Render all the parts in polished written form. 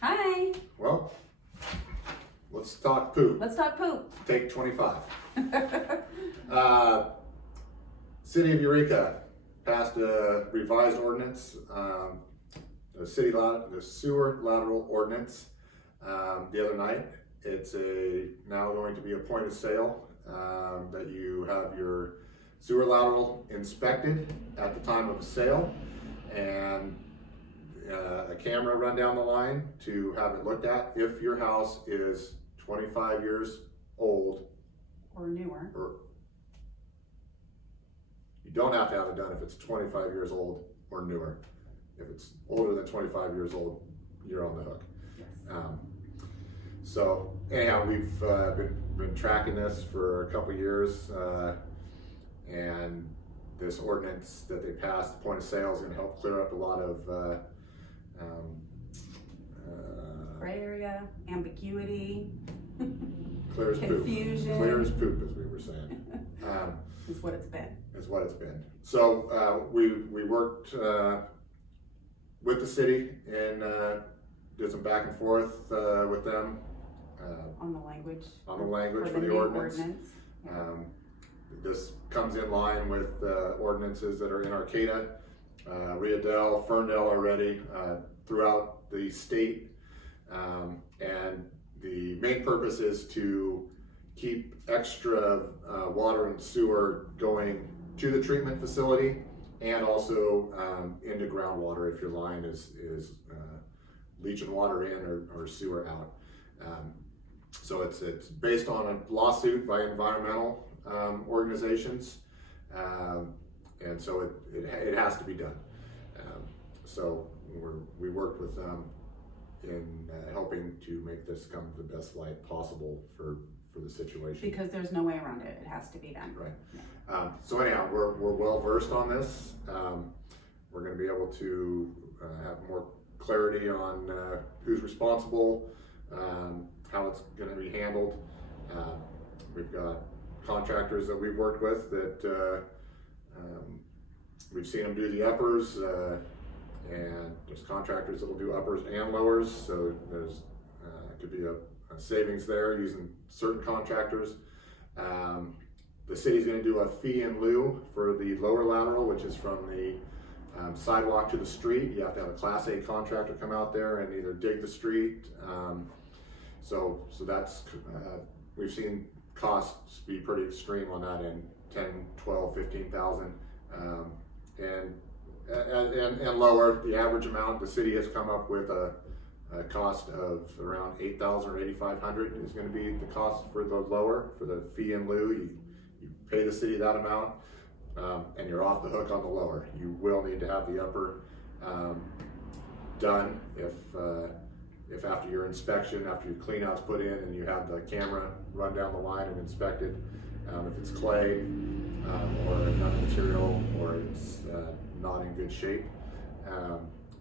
Hi. Well, let's talk poop. Let's talk poop. Take 25. City of Eureka passed a revised ordinance, the Sewer Lateral Ordinance, the other night. It's now going to be a point of sale that you have your sewer lateral inspected at the time of the sale, and a camera run down the line to have it looked at if your house is 25 years old Or newer. or you don't have to have it done if it's 25 years old or newer. If it's older than 25 years old, you're on the hook. Yes. So anyhow, we've been tracking this for a couple years, and this ordinance that they passed, the point of sale, is going to help clear up a lot of Gray area, ambiguity, clear as confusion. poop. Clear as poop, as we were saying. Is what it's been. Is what it's been. So we worked with the city and did some back and forth with them On the language. for the new ordinance. Yeah. This comes in line with ordinances that are in Arcata, Riadell, Ferndale already, throughout the state. And the main purpose is to keep extra water and sewer going to the treatment facility, and also into groundwater if your line is leaching water in or sewer out. So it's based on a lawsuit by environmental organizations, and so it has to be done. So we worked with them in helping to make this come to the best light possible for the situation. Because there's no way around it. It has to be done. Right. Yeah. So anyhow, we're well versed on this. We're going to be able to have more clarity on who's responsible, how it's going to be handled. We've got contractors that we've worked with that we've seen them do the uppers, and there's contractors that will do uppers and lowers. So there's could be a savings there using certain contractors. The city's going to do a fee in lieu for the lower lateral, which is from the sidewalk to the street. You have to have a Class A contractor come out there and either dig the street. So that's, we've seen costs be pretty extreme on that end, 10, 12, 15,000. And lower, the average amount the city has come up with a cost of around 8,000 or 8,500 is going to be the cost for the lower, for the fee in lieu. You pay the city that amount, and you're off the hook on the lower. You will need to have the upper done if after your inspection, after your clean out's put in and you have the camera run down the line and inspected. If it's clay or another material, or it's not in good shape,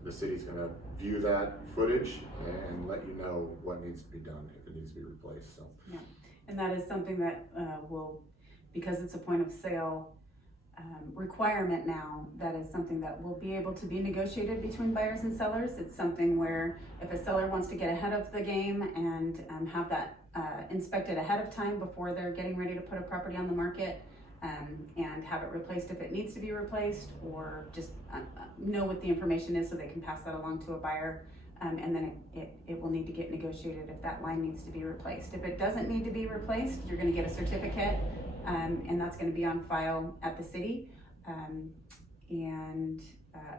the city's going to view that footage and let you know what needs to be done, if it needs to be replaced. So Yeah, and that is something that will, because it's a point of sale requirement now, that is something that will be able to be negotiated between buyers and sellers. It's something where if a seller wants to get ahead of the game and have that inspected ahead of time before they're getting ready to put a property on the market, and have it replaced if it needs to be replaced, or just know what the information is so they can pass that along to a buyer, and then it will need to get negotiated if that line needs to be replaced. If it doesn't need to be replaced, you're going to get a certificate, and that's going to be on file at the city, and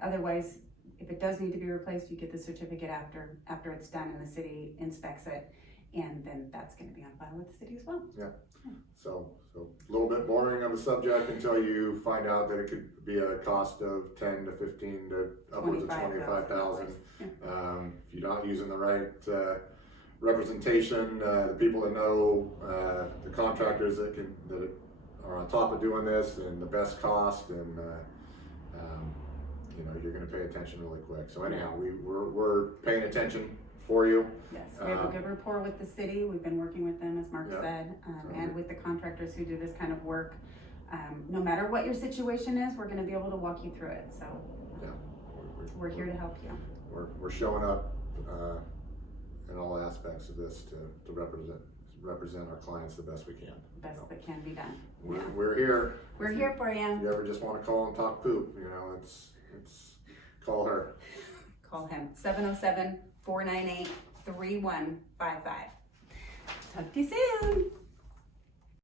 otherwise, if it does need to be replaced, you get the certificate after it's done and the city inspects it, and then that's going to be on file with the city as well. yeah. So a little bit boring of a subject until you find out that it could be a cost of 10 to 15 to upwards of 25,000. Yeah. If you're not using the right representation, the people that know, the contractors that are on top of doing this, and the best cost, and you're going to pay attention really quick. So anyhow, we're paying attention for you. Yes, we have a good rapport with the city. We've been working with them, as Mark said, and with the contractors who do this kind of work. No matter what your situation is, we're going to be able to walk you through it. So we're here to help you. We're showing up in all aspects of this to represent our clients the best we can. Best that can be done. We're here. We're here for you. If you ever just want to call and talk poop, it's call her. Call him, 707-498-3155. Talk to you soon.